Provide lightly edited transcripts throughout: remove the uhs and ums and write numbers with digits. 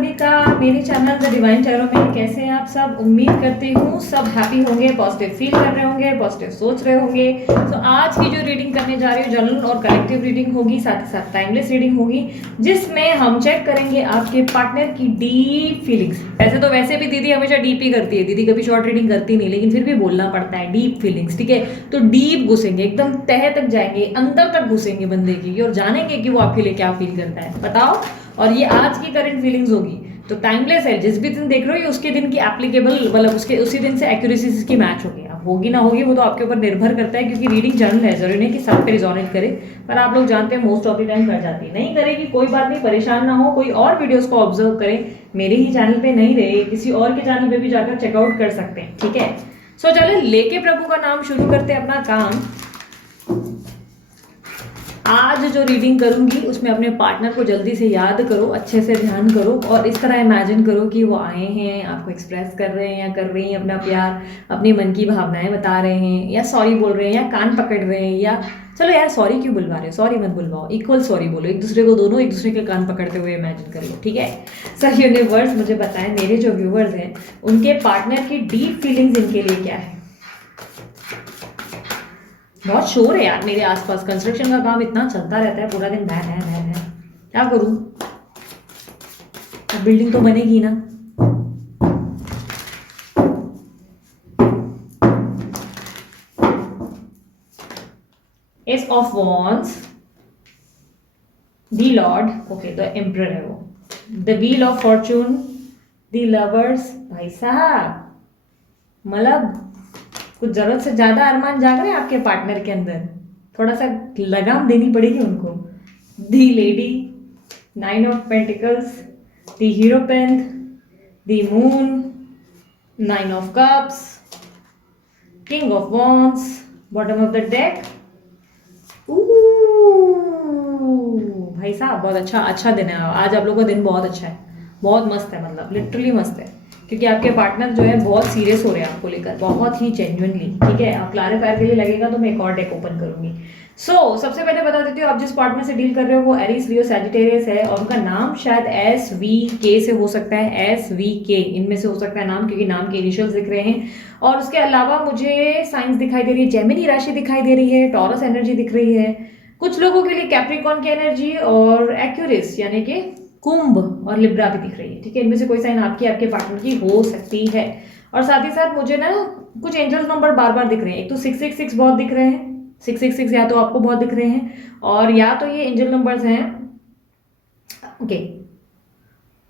सभी का मेरे चैनल द डिवाइन टैरो में। कैसे हैं आप सब? उम्मीद करती हूँ सब हैप्पी होंगे, पॉजिटिव फील कर रहे होंगे, पॉजिटिव सोच रहे होंगे। तो आज की जो रीडिंग करने जा रही हूँ जनरल और कलेक्टिव रीडिंग होगी, साथ ही साथ टाइमलेस रीडिंग होगी, जिसमें हम चेक करेंगे आपके पार्टनर की डीप फीलिंग्स। वैसे भी दीदी हमेशा डीप ही करती है, दीदी कभी शॉर्ट रीडिंग करती नहीं, लेकिन फिर भी बोलना पड़ता है डीप फीलिंग्स, ठीक है? तो डीप घुसेंगे, एकदम तह तक जाएंगे, अंदर तक घुसेंगे बंदे की और जानेंगे कि वो आपके लिए क्या फील करता है। बताओ। और ये आज की करंट फीलिंग्स होगी, तो टाइमलेस है। जिस भी दिन देख रहे हो ये उसके दिन की एप्लीकेबल, मतलब उसके उसी दिन से एक्यूरेसी इसकी मैच होगी। अब होगी ना होगी वो तो आपके ऊपर निर्भर करता है, क्योंकि रीडिंग जनरल है, जरूरी नहीं कि सब पे रिजोनेट करे, पर आप लोग जानते हैं मोस्ट ऑफ द टाइम कर जाती है। नहीं करेगी कोई बात नहीं, परेशान ना हो। कोई और वीडियोस को ऑब्जर्व करें, मेरे ही चैनल पे नहीं रहे, किसी और के चैनल पे भी जाकर चेकआउट कर सकते हैं, ठीक है? सो चले लेके प्रभु का नाम शुरू करते हैं अपना काम। आज जो रीडिंग करूंगी उसमें अपने पार्टनर को जल्दी से याद करो, अच्छे से ध्यान करो और इस तरह इमेजिन करो कि वो आए हैं, आपको एक्सप्रेस कर रहे हैं या कर रही हैं अपना प्यार, अपनी मन की भावनाएं बता रहे हैं, या सॉरी बोल रहे हैं, या कान पकड़ रहे हैं, या चलो यार सॉरी क्यों बुलवा रहे हो, सॉरी मत बुलवाओ, इक्वल सॉरी बोलो एक दूसरे को, दोनों एक दूसरे के कान पकड़ते हुए इमेजिन करो, ठीक है? सर यूनिवर्स मुझे बताएं, मेरे जो व्यूवर्स हैं उनके पार्टनर की डीप फीलिंग्स इनके लिए क्या है? बहुत शोर है यार मेरे आसपास, कंस्ट्रक्शन का काम इतना चलता रहता है पूरा दिन, भै भै भै भै। क्या करूं? अब बिल्डिंग तो बनेगी ना। S of wands, the Lord, okay the emperor है वो, the wheel of Fortune, the lovers. भाई साहब मतलब कुछ जरूरत से ज्यादा अरमान जाग रहे हैं आपके पार्टनर के अंदर, थोड़ा सा लगाम देनी पड़ेगी उनको। The lady, nine of pentacles, the hierophant, the moon, nine of cups, king of wands, bottom of the deck. भाई साहब बहुत अच्छा दिन है आज, आप लोगों का दिन बहुत अच्छा है, बहुत मस्त है, मतलब लिटरली मस्त है, क्योंकि आपके पार्टनर जो है बहुत सीरियस हो रहे हैं आपको लेकर, बहुत ही जेन्युइनली, ठीक है? आप क्लैरिफायर के लिए लगेगा तो मैं एक और डेक ओपन करूंगी। सबसे पहले बता देती हूँ, आप जिस पार्टनर से डील कर रहे हो वो एरीज, लियो, सैजिटेरियस है और उनका नाम शायद SVK से हो सकता है, SVK इनमें से हो सकता है नाम, क्योंकि नाम के इनिशियल्स दिख रहे हैं। और उसके अलावा मुझे साइंस दिखाई दे रही है, जेमिनी राशि दिखाई दे रही है, टॉरस एनर्जी दिख रही है, कुछ लोगों के लिए कैप्रिकॉन की एनर्जी और एक्यूरिस यानी कि कुंभ और लिब्रा भी दिख रही है, ठीक है? इनमें से कोई साइन आपकी, आपके पार्टनर की हो सकती है। और साथ ही साथ मुझे ना कुछ एंजल्स नंबर बार बार दिख रहे हैं। एक तो 666 बहुत दिख रहे हैं, 666 या तो आपको बहुत दिख रहे हैं, और या तो ये एंजल नंबर्स हैं, ओके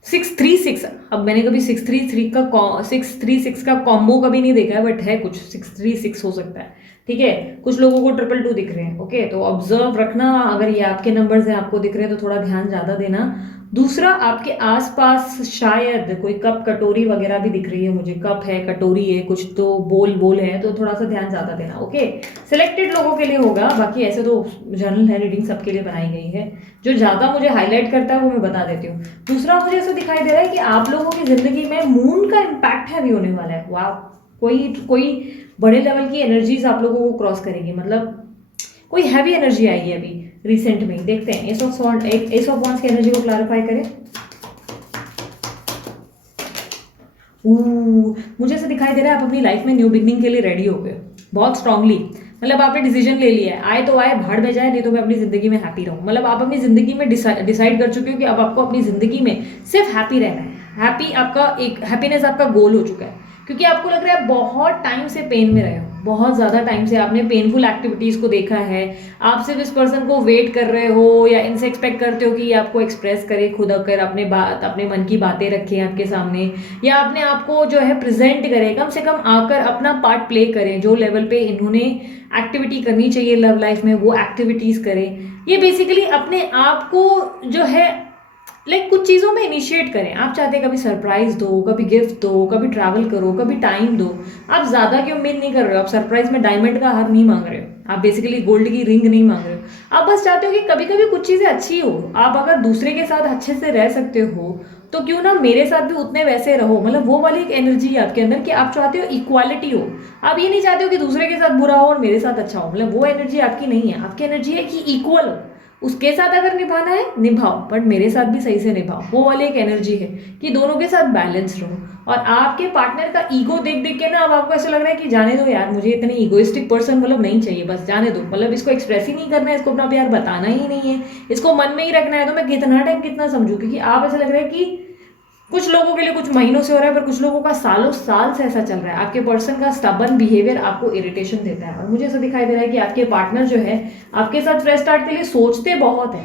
636। अब मैंने कभी 636 का कॉम्बो कभी नहीं देखा है, बट है कुछ 636 हो सकता है, ठीक है? कुछ लोगों को 222 दिख रहे हैं, ओके? तो ऑब्जर्व रखना, अगर ये आपके नंबर्स हैं आपको दिख रहे हैं तो थोड़ा ध्यान ज्यादा देना। दूसरा, आपके आसपास शायद कोई कप कटोरी वगैरह भी दिख रही है मुझे, कप है, कटोरी है, कुछ तो बोल है, तो थोड़ा सा ध्यान ज्यादा देना, ओके? सिलेक्टेड लोगों के लिए होगा, बाकी ऐसे तो जनरल है रीडिंग, सबके लिए बनाई गई है। जो ज्यादा मुझे हाईलाइट करता है वो मैं बता देती हूँ। दूसरा, मुझे ऐसा दिखाई दे रहा है कि आप लोगों की जिंदगी में मून का इम्पैक्ट हैवी होने वाला है। वाह, कोई बड़े लेवल की एनर्जीज आप लोगों को क्रॉस करेगी, मतलब कोई हैवी एनर्जी आएगी अभी रिसेंट में। देखते हैं एस ऑफ वॉन्ड्स की एनर्जी को क्लैरिफाई करें। मुझे ऐसा दिखाई दे रहा है आप अपनी लाइफ में न्यू बिगनिंग के लिए रेडी हो गए बहुत स्ट्रांगली, मतलब आपने डिसीजन ले लिया है, आए तो आए, भाड़ में जाए, नहीं तो मैं अपनी जिंदगी में हैप्पी रहूं। मतलब आप अपनी जिंदगी में डिसाइड कर चुके हो कि अब आपको अपनी जिंदगी में सिर्फ हैप्पी रहना है। हैप्पीनेस आपका गोल हो चुका है, क्योंकि आपको लग रहा है बहुत टाइम से पेन में रहे हो, बहुत ज्यादा टाइम से आपने पेनफुल एक्टिविटीज को देखा है। आप सिर्फ इस पर्सन को वेट कर रहे हो या इनसे एक्सपेक्ट करते हो कि ये आपको एक्सप्रेस करे, खुद आकर अपने मन की बातें रखे आपके सामने, या अपने आप को जो है प्रेजेंट करे, कम से कम आकर अपना पार्ट प्ले करें। जो लेवल पे इन्होंने एक्टिविटी करनी चाहिए लव लाइफ में वो एक्टिविटीज करें। ये बेसिकली अपने आप को जो है कुछ चीज़ों में इनिशिएट करें। आप चाहते हैं कभी सरप्राइज दो, कभी गिफ्ट दो, कभी ट्रैवल करो, कभी टाइम दो। आप ज़्यादा की उम्मीद नहीं कर रहे हो, आप सरप्राइज में डायमंड का हार नहीं मांग रहे हो, आप बेसिकली गोल्ड की रिंग नहीं मांग रहे हो। आप बस चाहते हो कि कभी कभी कुछ चीज़ें अच्छी हो। आप अगर दूसरे के साथ अच्छे से रह सकते हो तो क्यों ना मेरे साथ भी उतने वैसे रहो। मतलब वो वाली एक एनर्जी है आपके अंदर कि आप चाहते हो इक्वालिटी हो। आप ये नहीं चाहते हो कि दूसरे के साथ बुरा हो और मेरे साथ अच्छा हो, मतलब वो एनर्जी आपकी नहीं है। आपकी एनर्जी है कि इक्वल हो, उसके साथ अगर निभाना है निभाओ, बट मेरे साथ भी सही से निभाओ। वो वाली एक एनर्जी है कि दोनों के साथ बैलेंस रहो। और आपके पार्टनर का ईगो देख देख के ना अब आपको ऐसा लग रहा है कि जाने दो यार, मुझे इतने ईगोइस्टिक पर्सन मतलब नहीं चाहिए, बस जाने दो, मतलब इसको एक्सप्रेस ही नहीं करना है, इसको अपना प्यार बताना ही नहीं है, इसको मन में ही रखना है, तो मैं कितना टाइम कितना समझूं। क्योंकि आप ऐसा लग रहा है कि कुछ लोगों के लिए कुछ महीनों से हो रहा है, पर कुछ लोगों का सालों साल से ऐसा चल रहा है। आपके पर्सन का स्टबर्न बिहेवियर आपको इरिटेशन देता है। और मुझे ऐसा दिखाई दे रहा है कि आपके पार्टनर जो है आपके साथ फ्रेश स्टार्ट के लिए सोचते बहुत है।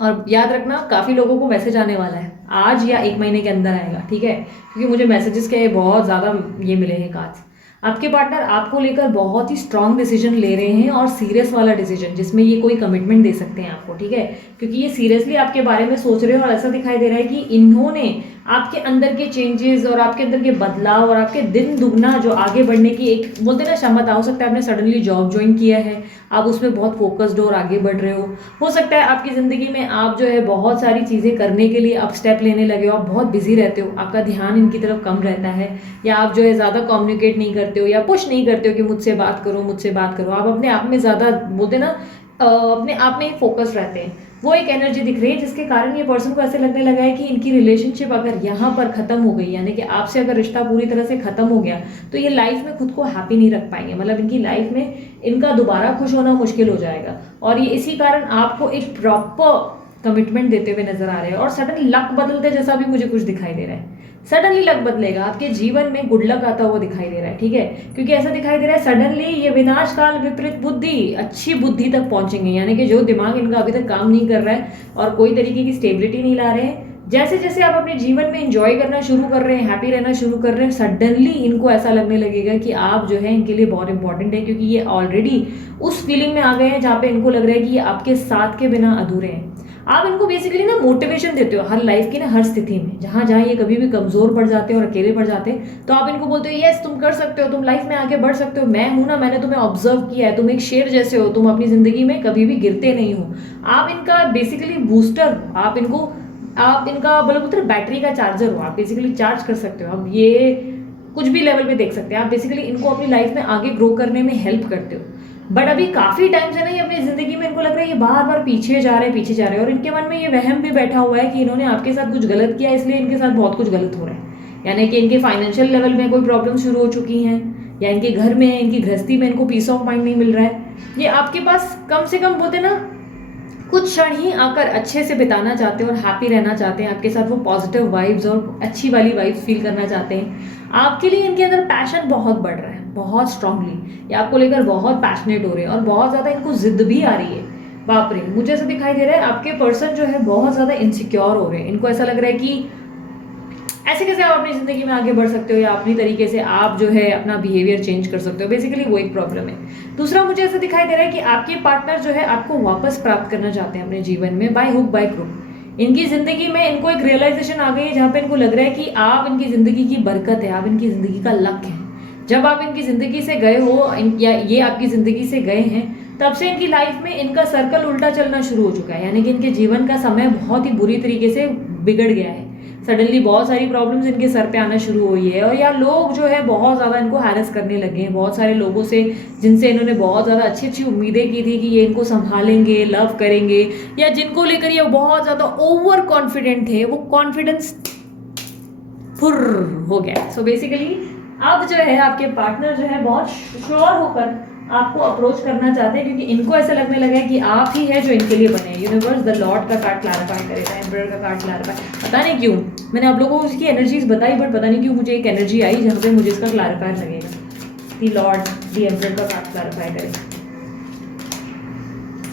और याद रखना, काफ़ी लोगों को मैसेज आने वाला है आज या 1 महीने के अंदर आएगा, ठीक है, क्योंकि मुझे मैसेजेस के बहुत ज़्यादा ये मिले हैं कार्ड्स। आपके पार्टनर आपको लेकर बहुत ही स्ट्रांग डिसीजन ले रहे हैं, और सीरियस वाला डिसीजन जिसमें ये कोई कमिटमेंट दे सकते हैं आपको, ठीक है, क्योंकि ये सीरियसली आपके बारे में सोच रहे हैं। और ऐसा दिखाई दे रहा है कि इन्होंने आपके अंदर के चेंजेस और आपके अंदर के बदलाव और आपके दिन दुगना जो आगे बढ़ने की एक बोलते हैं ना क्षमता, हो सकता है आपने सडनली जॉब ज्वाइन किया है, आप उसमें बहुत फोकस्ड और आगे बढ़ रहे हो सकता है आपकी ज़िंदगी में आप जो है बहुत सारी चीज़ें करने के लिए आप स्टेप लेने लगे हो, आप बहुत बिजी रहते हो, आपका ध्यान इनकी तरफ कम रहता है, या आप जो है ज़्यादा कम्युनिकेट नहीं करते हो या पुश नहीं करते हो कि मुझसे बात करो मुझसे बात करो। आप अपने आप में ज़्यादा बोलते ना अपने आप में ही फोकस रहते हैं। वो एक एनर्जी दिख रही है जिसके कारण ये पर्सन को ऐसे लगने लगा है कि इनकी रिलेशनशिप अगर यहाँ पर खत्म हो गई, यानी कि आपसे अगर रिश्ता पूरी तरह से खत्म हो गया, तो ये लाइफ में खुद को हैप्पी नहीं रख पाएंगे। मतलब इनकी लाइफ में इनका दोबारा खुश होना मुश्किल हो जाएगा। और ये इसी कारण आपको एक प्रॉपर कमिटमेंट देते हुए नजर आ रहे हैं। और सडन लक बदलते जैसा भी मुझे कुछ दिखाई दे रहा है। सडनली लक बदलेगा, आपके जीवन में गुड लक आता हुआ दिखाई दे रहा है, ठीक है, क्योंकि ऐसा दिखाई दे रहा है सडनली ये विनाश काल विपरीत बुद्धि अच्छी बुद्धि तक पहुंचेंगे। यानी कि जो दिमाग इनका अभी तक काम नहीं कर रहा है और कोई तरीके की स्टेबिलिटी नहीं ला रहे हैं, जैसे जैसे आप अपने जीवन में इंजॉय करना शुरू कर रहे हैं, हैप्पी रहना शुरू कर रहे हैं, सडनली इनको ऐसा लगने लगेगा कि आप जो है इनके लिए बहुत इंपॉर्टेंट है, क्योंकि ये ऑलरेडी उस फीलिंग में आ गए हैं जहाँ पे इनको लग रहा है कि ये आपके साथ के बिना अधूरे हैं। आप इनको बेसिकली ना मोटिवेशन देते हो हर लाइफ की ना हर स्थिति में, जहाँ जहाँ ये कभी भी कमजोर पड़ जाते हैं और अकेले पड़ जाते हैं, तो आप इनको बोलते हो यस तुम कर सकते हो, तुम लाइफ में आगे बढ़ सकते हो, मैं हूं ना, मैंने तुम्हें ऑब्जर्व किया है, तुम एक शेर जैसे हो, तुम अपनी जिंदगी में कभी भी गिरते नहीं हो। आप इनका बेसिकली बूस्टर हो, आप इनका बोलते बैटरी का चार्जर हो, आप बेसिकली चार्ज कर सकते हो। अब ये कुछ भी लेवल पे देख सकते हैं आप, बेसिकली इनको अपनी लाइफ में आगे ग्रो करने में हेल्प करते हो। बट अभी काफी टाइम से नहीं अपनी जिंदगी में इनको लग रहा है ये बार बार पीछे जा रहे हैं, और इनके मन में ये वहम भी बैठा हुआ है कि इन्होंने आपके साथ कुछ गलत किया, इसलिए इनके साथ बहुत कुछ गलत हो रहा है। यानी कि इनके फाइनेंशियल लेवल में कोई प्रॉब्लम शुरू हो चुकी हैं, या इनके घर में इनकी गृहस्थी में इनको पीस ऑफ माइंड नहीं मिल रहा है। ये आपके पास कम से कम बोलते ना कुछ क्षण ही आकर अच्छे से बिताना चाहते हैं और हैप्पी रहना चाहते हैं, आपके साथ वो पॉजिटिव वाइब्स और अच्छी वाली वाइब्स फील करना चाहते हैं। आपके लिए इनके अंदर पैशन बहुत बढ़ रहा है, बहुत स्ट्रांगली ये आपको लेकर बहुत पैशनेट हो रहे हैं, और बहुत ज़्यादा इनको जिद भी आ रही है। बाप रे, मुझे ऐसा दिखाई दे रहा है आपके पर्सन जो है बहुत ज़्यादा इनसिक्योर हो रहे हैं। इनको ऐसा लग रहा है कि ऐसे कैसे आप अपनी जिंदगी में आगे बढ़ सकते हो, या अपनी तरीके से आप जो है अपना बिहेवियर चेंज कर सकते हो, बेसिकली वो एक प्रॉब्लम है। दूसरा मुझे ऐसा दिखाई दे रहा है कि आपके पार्टनर जो है आपको वापस प्राप्त करना चाहते हैं अपने जीवन में बाय हुक बाय क्रुक। इनकी जिंदगी में इनको एक रियलाइजेशन आ गई है जहाँ पे इनको लग रहा है कि आप इनकी जिंदगी की बरकत है, आप इनकी जिंदगी का लक है। जब आप इनकी जिंदगी से गए हो या ये आपकी जिंदगी से गए हैं, तब से इनकी लाइफ में इनका सर्कल उल्टा चलना शुरू हो चुका है। यानी कि इनके जीवन का समय बहुत ही बुरी तरीके से बिगड़ गया है। सडनली बहुत सारी प्रॉब्लम्स इनके सर पे आना शुरू हुई है, और या लोग जो है बहुत ज़्यादा इनको हैरेस करने लगे हैं। बहुत सारे लोगों से जिनसे इन्होंने बहुत ज़्यादा अच्छी अच्छी उम्मीदें की थी कि ये इनको संभालेंगे, लव करेंगे, या जिनको लेकर ये बहुत ज़्यादा ओवर कॉन्फिडेंट है, वो कॉन्फिडेंस फुर हो गया। सो बेसिकली अब जो है आपके पार्टनर जो है बहुत श्योर होकर आपको अप्रोच करना चाहते हैं, क्योंकि इनको ऐसा लगने लगा है कि आप ही है जो इनके लिए बने हैं। यूनिवर्स द लॉर्ड का कार्ड क्लैरिफाई करेगा, एम्परर का कार्ड क्लैरिफाई, पता नहीं क्यों मैंने आप लोगों को उसकी एनर्जीज बताई, बट पता नहीं क्यों मुझे एक एनर्जी आई जहाँ पे मुझे इसका क्लैरिफायर लगेगा। द लॉर्ड द एम्परर का कार्ड क्लैरिफाई करेगा।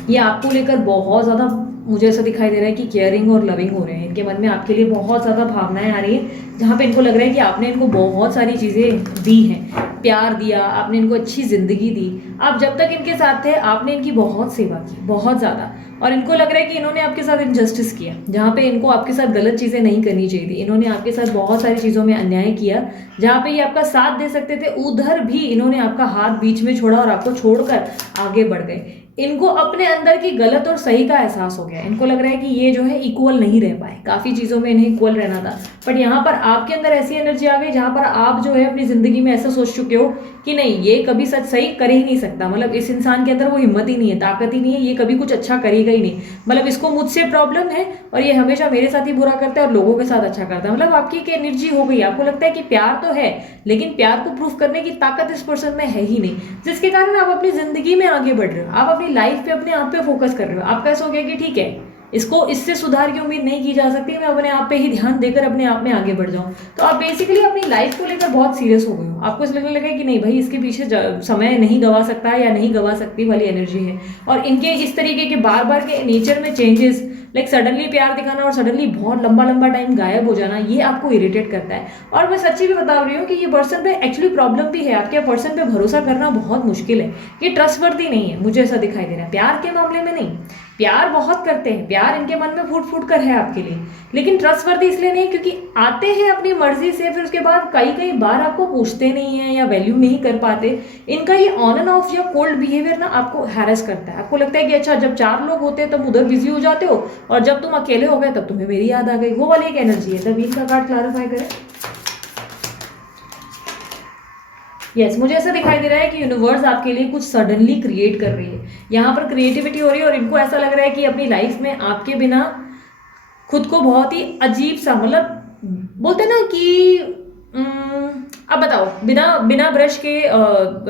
ये आपको लेकर बहुत ज़्यादा मुझे ऐसा दिखाई दे रहा है कि केयरिंग और लविंग हो रहे हैं। इनके मन में आपके लिए बहुत ज़्यादा भावनाएं आ रही हैं, जहाँ पे इनको लग रहा है कि आपने इनको बहुत सारी चीज़ें दी हैं, प्यार दिया, आपने इनको अच्छी ज़िंदगी दी। आप जब तक इनके साथ थे आपने इनकी बहुत सेवा की, बहुत ज़्यादा, और इनको लग रहा है कि इन्होंने आपके साथ इनजस्टिस किया, जहाँ पे इनको आपके साथ गलत चीज़ें नहीं करनी चाहिए थी। इन्होंने आपके साथ बहुत सारी चीज़ों में अन्याय किया, जहाँ पे ये आपका साथ दे सकते थे, उधर भी इन्होंने आपका हाथ बीच में छोड़ा और आपको छोड़कर आगे बढ़ गए। इनको अपने अंदर की गलत और सही का एहसास हो गया। इनको लग रहा है कि ये जो है इक्वल नहीं रह पाए, काफ़ी चीज़ों में इन्हें इक्वल रहना था, बट यहाँ पर आपके अंदर ऐसी एनर्जी आ गई जहाँ पर आप जो है अपनी ज़िंदगी में ऐसा सोच चुके हो कि नहीं, ये कभी सच सही कर ही नहीं सकता, मतलब इस इंसान के अंदर वो हिम्मत ही नहीं है, ताकत ही नहीं है, ये कभी कुछ अच्छा करेगा ही नहीं, मतलब इसको मुझसे प्रॉब्लम है और ये हमेशा मेरे साथ ही बुरा करता है और लोगों के साथ अच्छा करता है। मतलब आपकी एक एनर्जी हो गई, आपको लगता है कि प्यार तो है लेकिन प्यार को प्रूफ करने की ताकत इस पर्सन में है ही नहीं, जिसके कारण आप अपनी जिंदगी में आगे बढ़ रहे हो, आप अपनी लाइफ पे अपने आप पे फोकस कर रहे हो। आपका ऐसा हो गया कि ठीक है, इसको इससे सुधार की उम्मीद नहीं की जा सकती, मैं अपने आप पे ही ध्यान देकर अपने आप में आगे बढ़ जाऊं। तो आप बेसिकली अपनी लाइफ को लेकर बहुत सीरियस हो गए हो, आपको ऐसा लगने लगा कि नहीं भाई, इसके पीछे समय नहीं गवा सकता या नहीं गवा सकती वाली एनर्जी है। और इनके इस तरीके के बार बार के नेचर में चेंजेस, लाइक सडनली प्यार दिखाना और सडनली बहुत लंबा लंबा टाइम गायब हो जाना, ये आपको इरिटेट करता है। और मैं सच्ची भी बता रही हूँ कि ये पर्सन पे एक्चुअली प्रॉब्लम भी है, आपके पर्सन पे भरोसा करना बहुत मुश्किल है, ये ट्रस्टवर्दी नहीं है, मुझे ऐसा दिखाई दे रहा है। प्यार के मामले में नहीं, प्यार बहुत करते हैं, प्यार इनके मन में फूट फूट कर है आपके लिए, लेकिन ट्रस्टवर्दी इसलिए नहीं क्योंकि आते हैं अपनी मर्जी से, फिर उसके बाद कई कई बार आपको पूछते नहीं है या वैल्यू नहीं कर पाते। इनका ये ऑन एंड ऑफ या कोल्ड बिहेवियर ना आपको हैरेस करता है, आपको लगता है कि अच्छा जब 4 लोग होते हैं तब उधर बिजी हो जाते हो और जब तुम अकेले हो गए तब तुम्हें मेरी याद आ गई, वो वाली एक एनर्जी है। तब इनका कार्ड क्लैरिफाई करें। यस, मुझे ऐसा दिखाई दे रहा है कि यूनिवर्स आपके लिए कुछ सडनली क्रिएट कर रही है, यहाँ पर क्रिएटिविटी हो रही है और इनको ऐसा लग रहा है कि अपनी लाइफ में आपके बिना खुद को बहुत ही अजीब सा, मतलब बोलते हैं ना कि अब बताओ, बिना बिना ब्रश के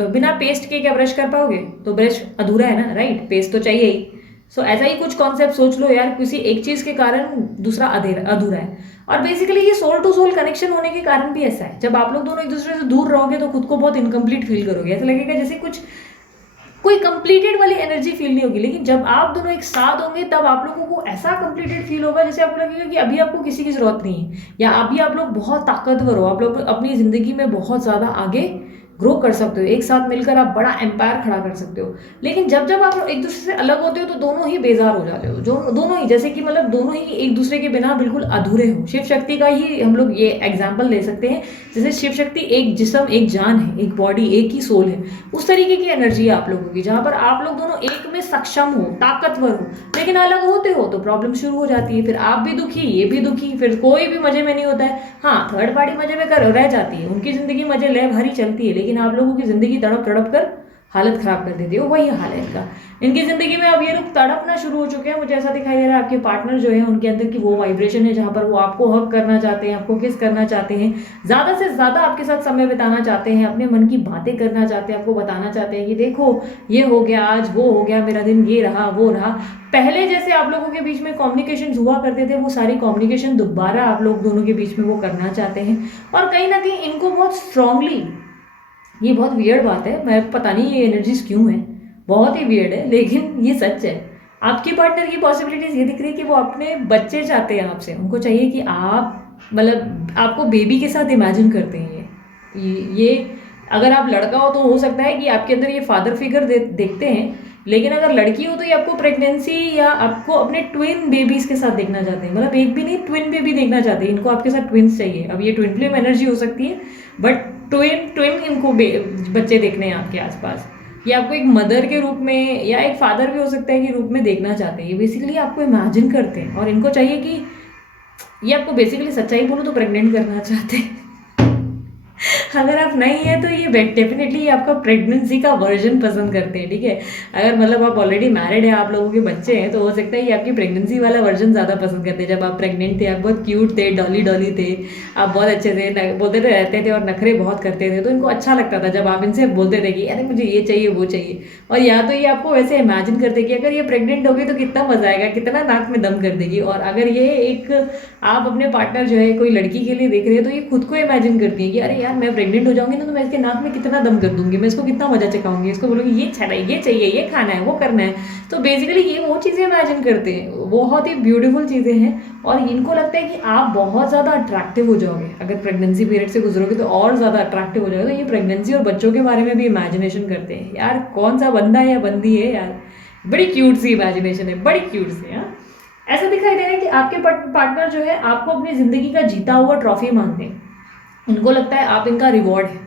बिना पेस्ट के क्या ब्रश कर पाओगे? तो ब्रश अधूरा है ना, राइट? पेस्ट तो चाहिए ही। सो ऐसा ही कुछ कॉन्सेप्ट सोच लो यार, किसी एक चीज के कारण दूसरा अधूरा है। और बेसिकली ये सोल टू सोल कनेक्शन होने के कारण भी ऐसा है, जब आप लोग दोनों एक दूसरे से दूर रहोगे तो खुद को बहुत इनकम्प्लीट फील करोगे, ऐसा लगेगा जैसे कुछ कोई कंप्लीटेड वाली एनर्जी फील नहीं होगी। लेकिन जब आप दोनों एक साथ होंगे तब आप लोगों को ऐसा कंप्लीटेड फील होगा जैसे आपको लगेगा कि अभी आपको किसी की जरूरत नहीं है, या अभी आप लोग बहुत ताकतवर हो, आप लोग अपनी जिंदगी में बहुत ज्यादा आगे ग्रो कर सकते हो, एक साथ मिलकर आप बड़ा एम्पायर खड़ा कर सकते हो। लेकिन जब जब आप एक दूसरे से अलग होते हो तो दोनों ही बेजार हो जाते हो, जो दोनों ही, जैसे कि मतलब दोनों ही एक दूसरे के बिना बिल्कुल अधूरे हो। शिव शक्ति का ही हम लोग ये एग्जाम्पल ले सकते हैं, जैसे शिव शक्ति एक जिस्म, एक जान है, एक बॉडी, एक ही सोल है, उस तरीके की एनर्जी है आप लोगों की, जहां पर आप लोग दोनों एक में सक्षम हो, ताकतवर हो। लेकिन अलग होते हो तो प्रॉब्लम शुरू हो जाती है, फिर आप भी दुखी, ये भी दुखी, फिर कोई भी मजे में नहीं होता है। हाँ, थर्ड पार्टी मजे में कर रह जाती है, उनकी जिंदगी मजे ले भरी चलती है, लेकिन आप लोगों की जिंदगी तड़प तड़प कर हालत खराब कर देती है। वही हाल है इनका, इनकी जिंदगी में अब ये लोग तड़पना शुरू हो चुके हैं। मुझे ऐसा दिखाई दे रहा है आपके पार्टनर जो है उनके अंदर की वो वाइब्रेशन है जहां पर वो आपको हक करना चाहते हैं, आपको किस करना चाहते हैं, ज्यादा से ज्यादा आपके साथ समय बिताना चाहते हैं, अपने मन की बातें करना चाहते हैं, आपको बताना चाहते हैं कि देखो ये हो गया, आज वो हो गया, मेरा दिन ये रहा वो रहा। पहले जैसे आप लोगों के बीच में कम्युनिकेशन हुआ करते थे, वो सारी कम्युनिकेशन दोबारा आप लोग दोनों के बीच में वो करना चाहते हैं। और कहीं ना कहीं इनको बहुत स्ट्रांगली, ये बहुत वियर्ड बात है, मैं पता नहीं ये एनर्जीज क्यों है, बहुत ही वियर्ड है, लेकिन ये सच है। आपके पार्टनर की पॉसिबिलिटीज ये दिख रही है कि वो अपने बच्चे चाहते हैं आपसे, उनको चाहिए कि आप, मतलब आपको बेबी के साथ इमेजिन करते हैं। ये अगर आप लड़का हो तो हो सकता है कि आपके अंदर ये फादर फिगर देखते हैं, लेकिन अगर लड़की हो तो ये आपको प्रेगनेंसी या आपको अपने ट्विन बेबीज के साथ देखना चाहते हैं, मतलब एक भी नहीं, ट्विन बेबी देखना चाहते हैं, इनको आपके साथ ट्विन्स चाहिए। अब ये ट्विन फ्लेम एनर्जी हो सकती है, बट ट्विन ट्विन इनको बच्चे देखने हैं आपके आसपास, ये आपको एक मदर के रूप में या एक फादर भी हो सकता है कि रूप में देखना चाहते हैं। ये बेसिकली आपको इमेजिन करते हैं और इनको चाहिए कि ये आपको बेसिकली सच्चाई बोलो तो प्रेग्नेंट करना चाहते हैं। अगर आप नहीं है तो ये डेफिनेटली आपका प्रेगनेंसी का वर्जन पसंद करते हैं, ठीक है। अगर मतलब आप ऑलरेडी मैरिड है, आप लोगों के बच्चे हैं, तो हो सकता है ये आपकी प्रेगनेंसी वाला वर्जन ज़्यादा पसंद करते हैं। जब आप प्रेग्नेंट थे, आप बहुत क्यूट थे, डॉली डॉली थे, आप बहुत अच्छे थे, बोलते थे रहते थे और नखरे बहुत करते थे, तो इनको अच्छा लगता था जब आप इनसे बोलते थे कि अरे मुझे ये चाहिए वो चाहिए। और या तो ये आपको वैसे इमेजिन करते कि अगर ये प्रेग्नेंट होगी तो कितना मजा आएगा, कितना नाक में दम कर देगी। और अगर ये एक आप अपने पार्टनर जो है कोई लड़की के लिए देख रहे हैं तो ये खुद को इमेजिन करती है कि अरे यार मैं प्रेग्नेंट हो जाऊंगी ना तो मैं इसके नाक में कितना दम कर दूंगी, मैं इसको कितना मजा चखाऊंगी, इसको बोलूंगी ये चाहिए, ये चाहिए, ये खाना है, वो करना है। तो बेसिकली ये वो चीज़ें इमेजिन करते हैं, बहुत ही ब्यूटीफुल चीज़ें हैं। और इनको लगता है कि आप बहुत ज़्यादा अट्रैक्टिव हो जाओगे अगर प्रेगनेंसी पीरियड से गुजरोगे, तो और ज़्यादा अट्रैक्टिव हो जाओगे। तो ये प्रेगनेंसी और बच्चों के बारे में भी इमेजिनेशन करते हैं। यार कौन सा बंदा है या बंदी है यार, बड़ी क्यूट सी इमेजिनेशन है, बड़ी क्यूट सी। हाँ, ऐसा दिखाई दे रहा है कि आपके पार्टनर जो है आपको अपनी जिंदगी का जीता हुआ ट्रॉफी मानते हैं। इनको लगता है आप इनका रिवॉर्ड है,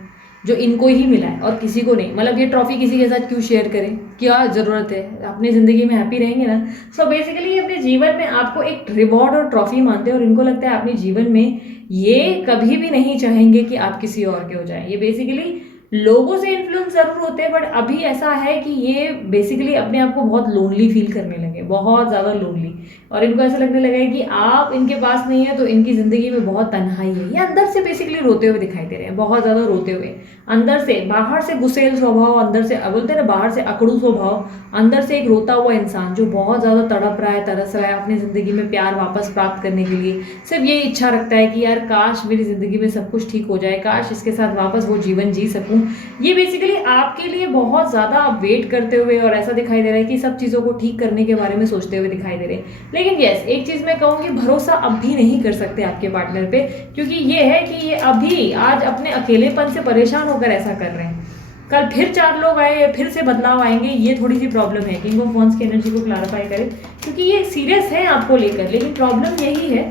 जो इनको ही मिला है और किसी को नहीं। मतलब ये ट्रॉफी किसी के साथ क्यों शेयर करें, क्या ज़रूरत है, अपनी ज़िंदगी में हैप्पी रहेंगे ना। सो बेसिकली अपने जीवन में आपको एक रिवॉर्ड और ट्रॉफी मानते हैं और इनको लगता है अपने जीवन में ये कभी भी नहीं चाहेंगे कि आप किसी और के हो जाए। ये बेसिकली लोगों से इन्फ्लुएंस जरूर होते हैं, बट अभी ऐसा है कि ये बेसिकली अपने आप को बहुत लोनली फील करने लगे, बहुत ज़्यादा लोनली। और इनको ऐसा लगने लगा है कि आप इनके पास नहीं है तो इनकी ज़िंदगी में बहुत तन्हाई है। ये अंदर से बेसिकली रोते हुए दिखाई दे रहे हैं, बहुत ज़्यादा रोते हुए। अंदर से, बाहर से गुस्सेल स्वभाव, अंदर से बोलते हैं ना, बाहर से अकड़ू स्वभाव, अंदर से एक रोता हुआ इंसान जो बहुत ज़्यादा तड़प रहा है, तरस रहा है अपनी ज़िंदगी में प्यार वापस प्राप्त करने के लिए। सिर्फ ये इच्छा रखता है कि यार काश मेरी ज़िंदगी में सब कुछ ठीक हो जाए, काश इसके साथ वापस वो जीवन जी सकूं। ये बेसिकली आपके लिए बहुत ज़्यादा आप वेट करते हुए और ऐसा दिखाई दे रहा है कि सब चीज़ों को ठीक करने के बारे में सोचते हुए दिखाई दे रहे हैं। लेकिन यस, एक चीज़ मैं कहूँगी, भरोसा अब भी नहीं कर सकते आपके पार्टनर पे, क्योंकि ये है कि ये अभी आज अपने अकेलेपन से परेशान होकर ऐसा कर रहे हैं। कल फिर 4 लोग आए, फिर से बदलाव आएंगे, ये थोड़ी सी प्रॉब्लम है। किंग ऑफ वॉन्ड्स की एनर्जी को क्लैरिफाई करें, क्योंकि ये सीरियस है आपको लेकर, लेकिन प्रॉब्लम यही है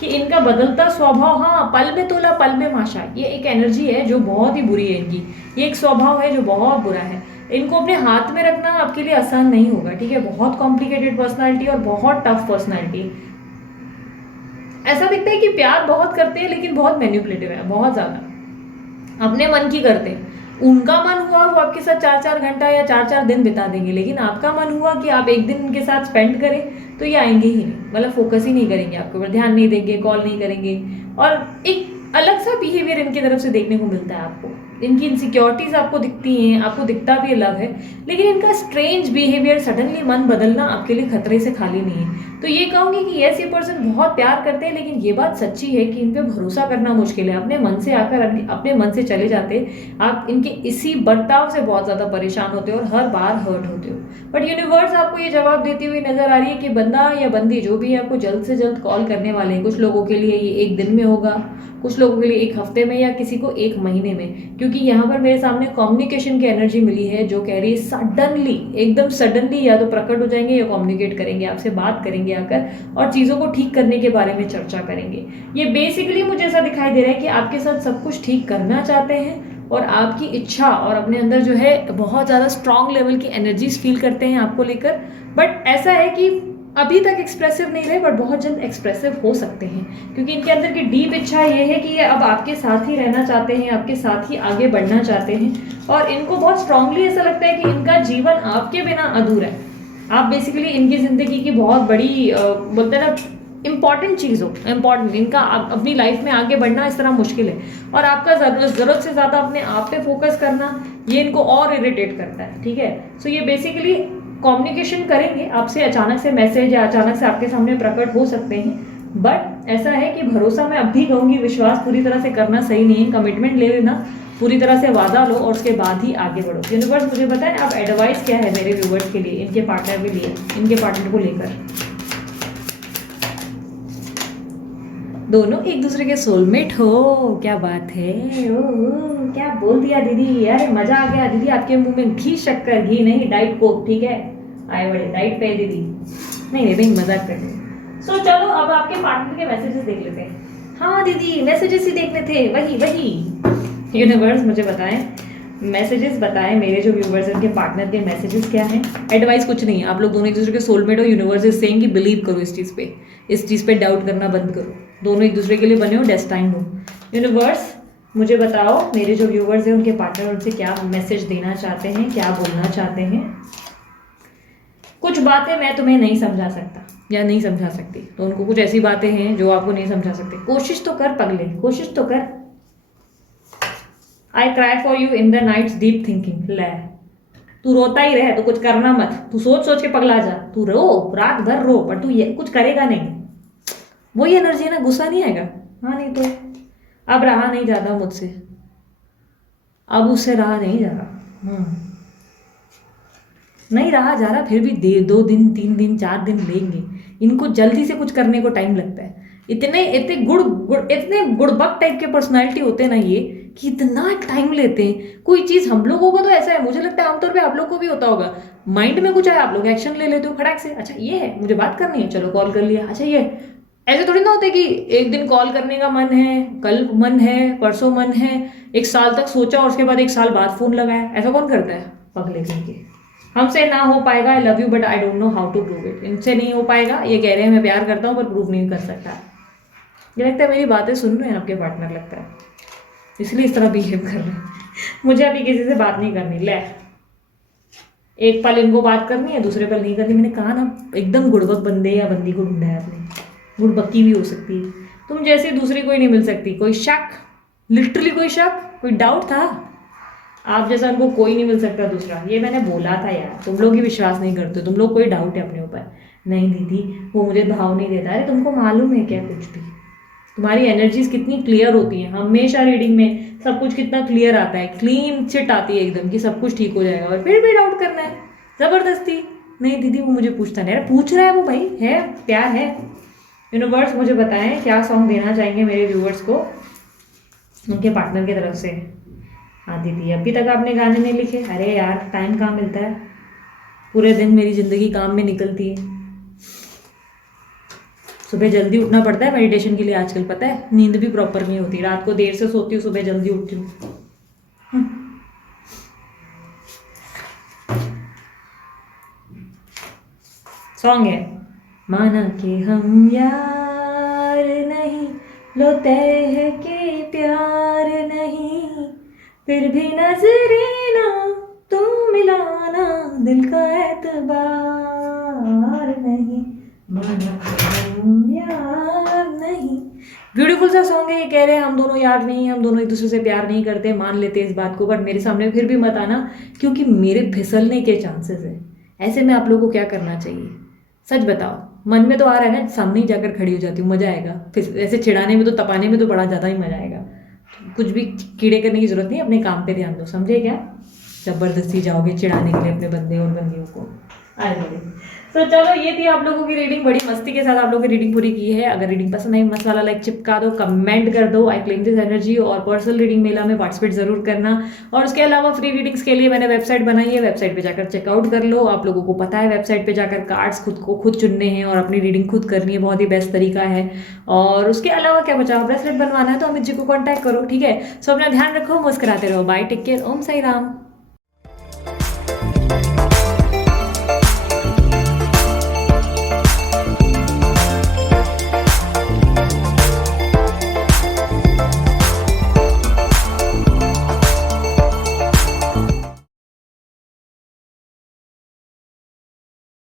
कि इनका बदलता स्वभाव, हाँ, पल में तोला पल में माशा, ये एक एनर्जी है जो बहुत ही बुरी है इनकी। ये एक स्वभाव है जो बहुत बुरा है। इनको अपने हाथ में रखना आपके लिए आसान नहीं होगा, ठीक है। बहुत कॉम्प्लिकेटेड पर्सनालिटी और बहुत टफ पर्सनालिटी। ऐसा दिखता है कि प्यार बहुत करते हैं लेकिन बहुत मैन्युपुलेटिव है, बहुत ज़्यादा अपने मन की करते हैं। उनका मन हुआ वो आपके साथ 4-4 घंटा या 4-4 दिन बिता देंगे, लेकिन आपका मन हुआ कि आप एक दिन उनके साथ स्पेंड करें तो ये आएंगे ही नहीं। मतलब फोकस ही नहीं करेंगे आपके ऊपर, ध्यान नहीं देंगे, कॉल नहीं करेंगे। और एक अलग सा बिहेवियर इनकी तरफ से देखने को मिलता है आपको। इनकी इनसिक्योरिटीज आपको दिखती हैं, आपको दिखता भी अलग है, लेकिन इनका स्ट्रेंज बिहेवियर, सडनली मन बदलना आपके लिए खतरे से खाली नहीं है। तो ये कहूँगी कि यस, ये पर्सन बहुत प्यार करते हैं, लेकिन ये बात सच्ची है कि इन पे भरोसा करना मुश्किल है। अपने मन से आकर अपने मन से चले जाते, आप इनके इसी बर्ताव से बहुत ज़्यादा परेशान होते हो और हर बार हर्ट होते हो। बट यूनिवर्स आपको ये जवाब देती हुई नजर आ रही है कि बंदा या बंदी जो भी है आपको जल्द से जल्द कॉल करने वाले हैं। कुछ लोगों के लिए ये एक दिन में होगा, कुछ लोगों के लिए एक हफ्ते में, या किसी को एक महीने में। क्योंकि यहाँ पर मेरे सामने कम्युनिकेशन की एनर्जी मिली है जो कह रही है सडनली, एकदम सडनली या तो प्रकट हो जाएंगे या कम्युनिकेट करेंगे, आपसे बात करेंगे आकर और चीज़ों को ठीक करने के बारे में चर्चा करेंगे। ये बेसिकली मुझे ऐसा दिखाई दे रहा है कि आपके साथ सब कुछ ठीक करना चाहते हैं और आपकी इच्छा और अपने अंदर जो है बहुत ज़्यादा स्ट्रांग लेवल की एनर्जीज फील करते हैं आपको लेकर। बट ऐसा है कि अभी तक एक्सप्रेसिव नहीं रहे, बट बहुत जल्द एक्सप्रेसिव हो सकते हैं, क्योंकि इनके अंदर की डीप इच्छा ये है कि ये अब आपके साथ ही रहना चाहते हैं, आपके साथ ही आगे बढ़ना चाहते हैं। और इनको बहुत स्ट्रांगली ऐसा लगता है कि इनका जीवन आपके बिना अधूरा है। आप बेसिकली इनकी ज़िंदगी की बहुत बड़ी बोलते हैं ना, इंपॉर्टेंट चीज़ हो, इंपॉर्टेंट। इनका अपनी लाइफ में आगे बढ़ना इस तरह मुश्किल है, और आपका ज़रूरत से ज़्यादा अपने आप पे फोकस करना ये इनको और इरिटेट करता है, ठीक है। सो ये बेसिकली कम्युनिकेशन करेंगे आपसे, अचानक से मैसेज या अचानक से आपके सामने प्रकट हो सकते हैं। बट ऐसा है कि भरोसा मैं अब भी कहूँगी, विश्वास पूरी तरह से करना सही नहीं है। कमिटमेंट ले लेना, पूरी तरह से वादा लो और उसके बाद ही आगे बढ़ो। यूनिवर्स मुझे बताएं आप एडवाइस क्या है मेरे व्यूवर्स के लिए, इनके पार्टनर के लिए, इनके पार्टनर को लेकर। दोनों एक दूसरे के सोलमेट हो, क्या बात है। ओ क्या बोल दिया दीदी, अरे मजा आ गया दीदी, आपके मुंह में घी शक्कर, घी नहीं डाइट कोक, ठीक है। आए बड़े डाइट पे दीदी, नहीं नहीं भाई मजाक कर रहे। सो चलो अब आपके पार्टनर के मैसेजेस देख लेते हैं। हाँ दीदी मैसेजेस ही देखने थे, वही यूनिवर्स मुझे बताएं, मैसेजेस बताएं मेरे जो व्यूवर्स हैं उनके पार्टनर के मैसेजेस क्या हैं। एडवाइस कुछ नहीं है, आप लोग दोनों एक दूसरे के सोलमेट हो। यूनिवर्स इज सेइंग कि बिलीव करो इस चीज़ पे डाउट करना बंद करो। दोनों एक दूसरे के लिए बने हो, डेस्टाइन्ड हो। यूनिवर्स मुझे बताओ मेरे जो व्यूवर्स हैं उनके पार्टनर उनसे क्या मैसेज देना चाहते हैं, क्या बोलना चाहते हैं। कुछ बातें मैं तुम्हें नहीं समझा सकता या नहीं समझा सकती, तो उनको कुछ ऐसी बातें हैं जो आपको नहीं समझा सकते। कोशिश तो कर पगले, कोशिश तो कर। I cry for you in the nights deep thinking. ले तू रोता ही रहे, तो कुछ करना मत, तू सोच सोच के पगला जा। तू रो, रात भर रो, पर तू ये कुछ करेगा नहीं। वही एनर्जी है ना, गुस्सा नहीं आएगा। हाँ नहीं तो अब रहा नहीं जाता मुझसे, अब उससे रहा नहीं जा रहा, नहीं रहा जा रहा। फिर भी 2 दिन 3 दिन 4 दिन लेंगे। इनको जल्दी से कुछ करने को टाइम लगता है। इतने गुड़बक टाइप के पर्सनालिटी होते हैं ना ये, कि इतना टाइम लेते हैं। कोई चीज़ हम लोगों को तो ऐसा है, मुझे लगता है आमतौर पे आप लोग को भी होता होगा। माइंड में कुछ है, आप लोग एक्शन ले लेते हो फटाक से। अच्छा ये है, मुझे बात करनी है, चलो कॉल कर लिया। अच्छा ये ऐसे थोड़ी ना होते कि एक दिन कॉल करने का मन है, कल मन है, परसों मन है, एक साल तक सोचा और उसके बाद एक साल बाद फोन लगाया। ऐसा कौन करता है? पगले के। हमसे ना हो पाएगा, I love you but I don't know how to prove it. इनसे नहीं हो पाएगा, ये कह रहे हैं मैं प्यार करता हूँ पर प्रूव नहीं कर सकता। ये लगता है मेरी बातें सुन रहे हैं आपके पार्टनर, लगता है इसलिए इस तरह बिहेव कर रहे हैं। मुझे अभी किसी से बात नहीं करनी, ले एक पल इनको बात करनी है, दूसरे पल नहीं करनी। मैंने कहा ना, एकदम गुड़बक बंदे या बंदी को ढूंढा है आपने। गुड़बक्की भी हो सकती है तुम जैसी, दूसरी कोई नहीं मिल सकती। कोई शक, लिटरली कोई शक, कोई डाउट था? आप जैसा उनको कोई नहीं मिल सकता दूसरा। ये मैंने बोला था यार, तुम लोग ही विश्वास नहीं करते, तुम लोग कोई डाउट है अपने ऊपर। नहीं दीदी वो मुझे भाव नहीं देता। अरे तुमको मालूम है क्या कुछ भी? तुम्हारी एनर्जीज कितनी क्लियर होती हैं, हमेशा रीडिंग में सब कुछ कितना क्लियर आता है, क्लीन चिट आती है एकदम कि सब कुछ ठीक हो जाएगा, और फिर भी डाउट करना है जबरदस्ती। नहीं दीदी वो मुझे पूछता नहीं। अरे पूछ रहा है वो भाई, है प्यार है। यूनिवर्स मुझे बताएं क्या सॉन्ग देना चाहेंगे मेरे व्यूअर्स को उनके पार्टनर की तरफ से। हाँ दीदी अभी तक आपने गाने नहीं लिखे? अरे यार टाइम कहाँ मिलता है, पूरे दिन मेरी ज़िंदगी काम में निकलती है। सुबह जल्दी उठना पड़ता है मेडिटेशन के लिए आजकल, पता है? नींद भी प्रॉपर नहीं होती, रात को देर से सोती हूँ, सुबह जल्दी उठती हूँ। सॉन्ग है माना कि हम यार नहीं, लो तय है कि प्यार नहीं, फिर भी नजरे ना तुम मिलाना, दिल का एतबार नहीं, माना कि हम यार नहीं। ब्यूटीफुल सा सॉन्ग है। ये कह रहे हैं हम दोनों यार नहीं, हम दोनों एक दूसरे से प्यार नहीं करते, मान लेते इस बात को, बट मेरे सामने फिर भी मत आना क्योंकि मेरे फिसलने के चांसेस है। ऐसे में आप लोगों को क्या करना चाहिए सच बताओ? मन में तो आ रहा है ना, सामने ही जाकर खड़ी हो जाती हूँ, मजा आएगा। फिर ऐसे चिढ़ाने में तो, तपाने में तो बड़ा ज़्यादा ही मजा आएगा। कुछ भी कीड़े करने की जरूरत नहीं, अपने काम पे ध्यान दो, समझे क्या? जबरदस्ती जाओगे चिढ़ाने के लिए अपने बंदे और बंदियों को, आए। तो चलो ये थी आप लोगों की रीडिंग, बड़ी मस्ती के साथ आप लोगों की रीडिंग पूरी की है। अगर रीडिंग पसंद आई मस्त वाला लाइक चिपका दो, कमेंट कर दो, आई क्लेम दिस एनर्जी, और पर्सनल रीडिंग मेला में पार्टिसिपेट जरूर करना। और उसके अलावा फ्री रीडिंग्स के लिए मैंने वेबसाइट बनाई है, वेबसाइट पे जाकर चेकआउट कर लो। आप लोगों को पता है वेबसाइट पे जाकर कार्ड्स खुद को खुद चुनने हैं और अपनी रीडिंग खुद करनी है, बहुत ही बेस्ट तरीका है। और उसके अलावा क्या बचा, ब्रेसलेट बनवाना है तो अमित जी को कॉन्टैक्ट करो, ठीक है? सो अपना ध्यान रखो, मुस्कुराते रहो, बाय, टेक केयर, ओम साई राम।